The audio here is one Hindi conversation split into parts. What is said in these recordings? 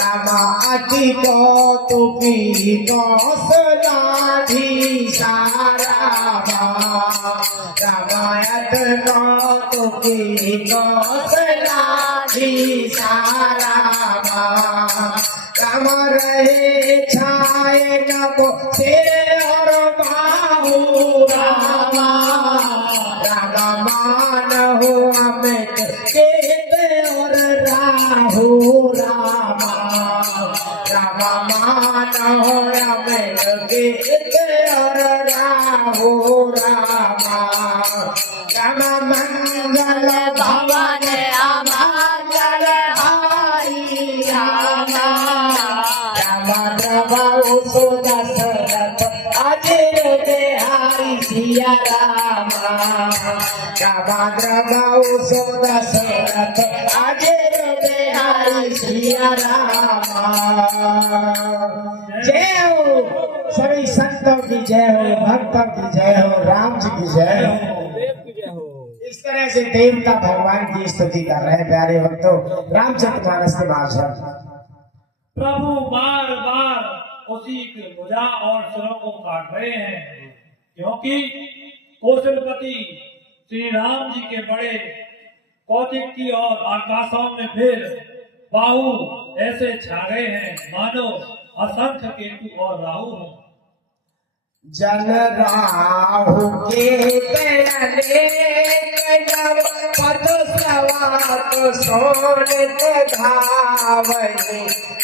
रामाची कौतुकी कौशलाधी सारामा रामायत कौतुकी कौशलाधी सारामा राम रहे छाए नभ से और बाहु रामा राम मान हो अमित केत और राहु रामा राम मान हो अमित केत और राहु रामा राम मंगल भवन अमंगल हारी रामा राम प्रभु सुदशरथ अजर बिहारी सिया रामा राम प्रभु सुदशरथ अजर बिहारी सिया रामा। जय हो सभी संतों की जय हो, भक्तों की जय हो, राम जी की जय हो। इस तरह से देवता भगवान की स्तुति कर रहे हैं प्यारे भक्तों रामचरितमानस के माध्यम। प्रभु बार बार उसी के भुजा और सिरों को काट रहे हैं, क्योंकि कौशलपति श्री राम जी के बड़े कौतिक की और आकाशों में फिर बाहु ऐसे छा गए हैं मानो असंख्य केतु और राहु हो। जन राहु के पद सवात सोनित धावई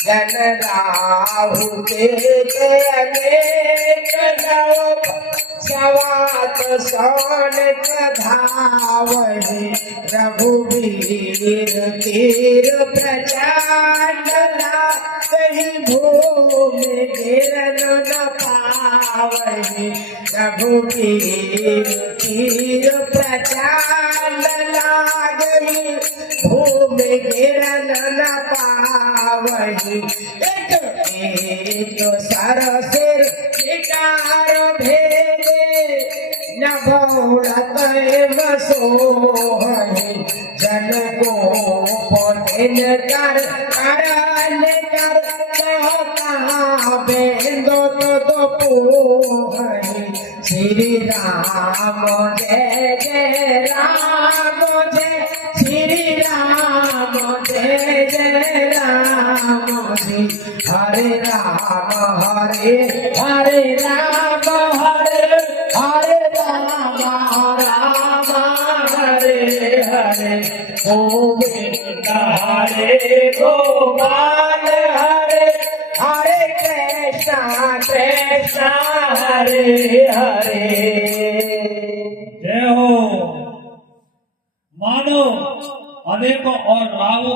जन राहु के सवात सोनित धावई रघुवीर तीर प्रचंड कहीं भूमि गिरन न पावई रघुवीर तीर प्रचंड लागई भूमि गिरन न पावई एक सरसिर शिकार भेदे न भौलत सोहई जन को पोतिन कर करन कर कहा बेंदो तो पोहई श्री राम जय जय राम जय श्री राम जय जय राम जी हरे राम हरे हरे राम हरे हरे राम राम हरे हरे गोविंद हरे गोपाल हरे हरे कृष्ण कृष्ण हरे हरे। जय हो। मानो अनेकों और राहु